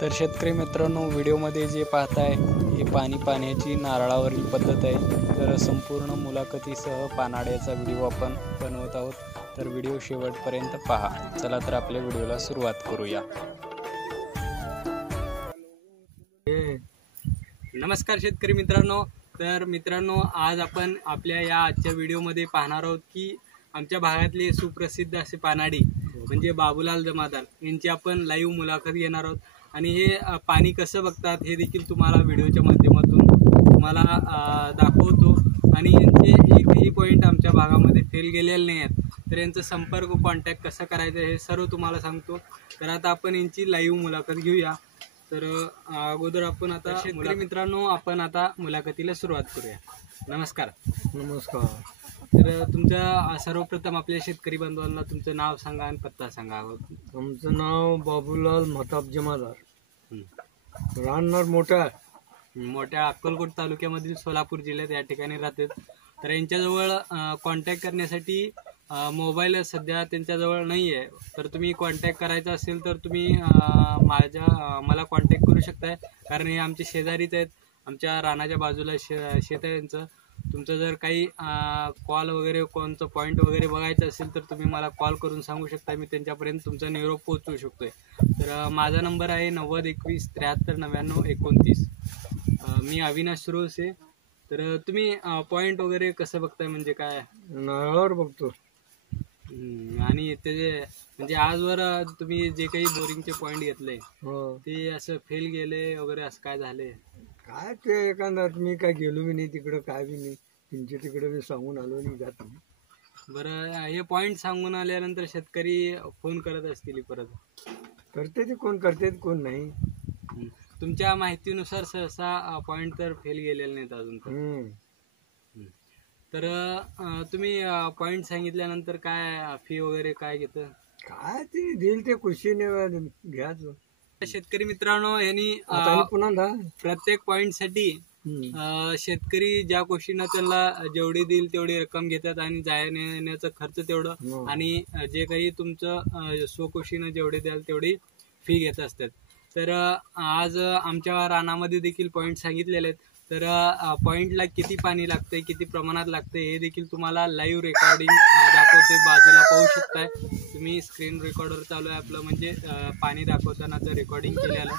तर शेतकरी मित्रांनो, व्हिडिओमध्ये जे पाहताय हे पाणी पाण्याची नारळावरील पद्धत आहे। तर संपूर्ण मुलाखतीसह पानाड्याचा व्हिडिओ आपण बनवत आहोत, तर व्हिडिओ शेवटपर्यंत पहा। चला तर आपल्या व्हिडिओला सुरुवात करूया। नमस्कार शेतकरी मित्रांनो। तर मित्रांनो, आज आपण आपल्या या आजच्या व्हिडिओमध्ये पाहणार आहोत की आमच्या भागातले सुप्रसिद्ध असे पानाडी म्हणजे बाबूलाल जमादार यांची आपण लाईव्ह मुलाखत घेणार आहोत आणि हे पाणी कसं बघतात हे देखील तुम्हाला व्हिडिओच्या माध्यमातून तुम्हाला दाखवतो। आणि यांचे एकही पॉईंट आमच्या भागामध्ये फेल गेलेले नाही आहेत, तर यांचा संपर्क कॉन्टॅक्ट कसं करायचं हे सर्व तुम्हाला सांगतो। तर आता आपण यांची लाईव्ह मुलाखत घेऊया। तर अगोदर आपण आता शेतकरी मित्रांनो, आपण आता मुलाखतीला सुरुवात करूया। नमस्कार। नमस्कार। तर तुमच्या सर्वप्रथम आपल्या शेतकरी बांधवांना तुमचं नाव सांगा आणि पत्ता सांगा। आमचं नाव बाबूलाल महताब जमादार, राहणार मोठ्या अक्कलकोट तालुक्यामधील सोलापूर जिल्ह्यात या ठिकाणी राहतात। तर यांच्याजवळ कॉन्टॅक्ट करण्यासाठी मोबाईल सध्या त्यांच्याजवळ नाही आहे, तर तुम्ही कॉन्टॅक्ट करायचा असेल तर तुम्ही मला कॉन्टॅक्ट करू शकताय, कारण हे आमचे शेजारीच आहेत। आमच्या रानाच्या बाजूला शेत आहे यांचं। तुमचं जर काही कॉल वगैरे कोणतं पॉईंट वगैरे बघायचं असेल तर तुम्ही मला कॉल करून सांगू शकता, मी त्यांच्यापर्यंत तुमचा निरोप पोहोचवू शकतोय। तर माझा नंबर आहे 90 21 73 99 29। मी अविनाश सुरोसे। तर तुम्ही पॉईंट वगैरे कसं बघताय, म्हणजे काय नारळावर बघतो। आणि ते म्हणजे आजवर तुम्ही जे काही बोरिंगचे पॉईंट घेतले ते असं फेल गेले वगैरे असं काय झाले? काय ते एखादा मी काय गेलो बी नाही तिकडं, काय बी नाही, तुमच्या तिकडे मी सांगून आलो नाही जात नाही। बरं, हे पॉईंट सांगून आल्यानंतर शेतकरी फोन करत असतील परत? करते ते, कोण करते कोण नाही। तुमच्या माहितीनुसार सहसा पॉईंट तर फेल गेलेले नाहीत अजून तर तुम्ही पॉईंट सांगितल्यानंतर काय फी वगैरे काय घेतं? काय ते देईल ते खुशीने घ्यायचं। शेतकरी मित्रांनो, यांनी पुन्हा प्रत्येक पॉईंट साठी शेतकरी ज्या गोष्टीनं त्यांना जेवढी देईल तेवढी रक्कम घेतात आणि जाण्या येण्याचा खर्च तेवढं, आणि जे काही तुमचं स्वखुशीनं जेवढे द्याल तेवढी फी घेत असतात। तर आज आमच्या रानामध्ये देखील पॉईंट सांगितलेले आहेत। तर पॉईंटला किती पाणी लागतंय, किती प्रमाणात लागतंय हे देखील तुम्हाला लाईव्ह रेकॉर्डिंग दाखवते, बाजूला पाहू शकताय तुम्ही। स्क्रीन रेकॉर्डर चालू आहे आपलं, म्हणजे पाणी दाखवतानाचं रेकॉर्डिंग केलेलं,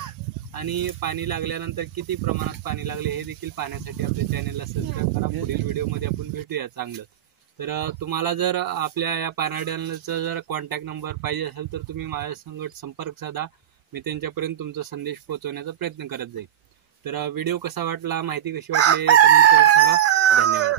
आणि पाणी लागल्यानंतर किती प्रमाणात पाणी लागले हे देखील पाहण्यासाठी आपल्या चॅनलला सबस्क्राईब करा। पुढील व्हिडिओमध्ये आपण भेटूया चांगलं। तर तुम्हाला जर आपल्या या पानाड्यांचा जर कॉन्टॅक्ट नंबर पाहिजे असेल तर तुम्ही माझ्या संगत संपर्क साधा, मी त्यांच्यापर्यंत तुमचा संदेश पोहोचवण्याचा प्रयत्न करत जाईल। तर व्हिडिओ कसा वाटला, माहिती कशी वाटली कमेंट करून सांगा। धन्यवाद।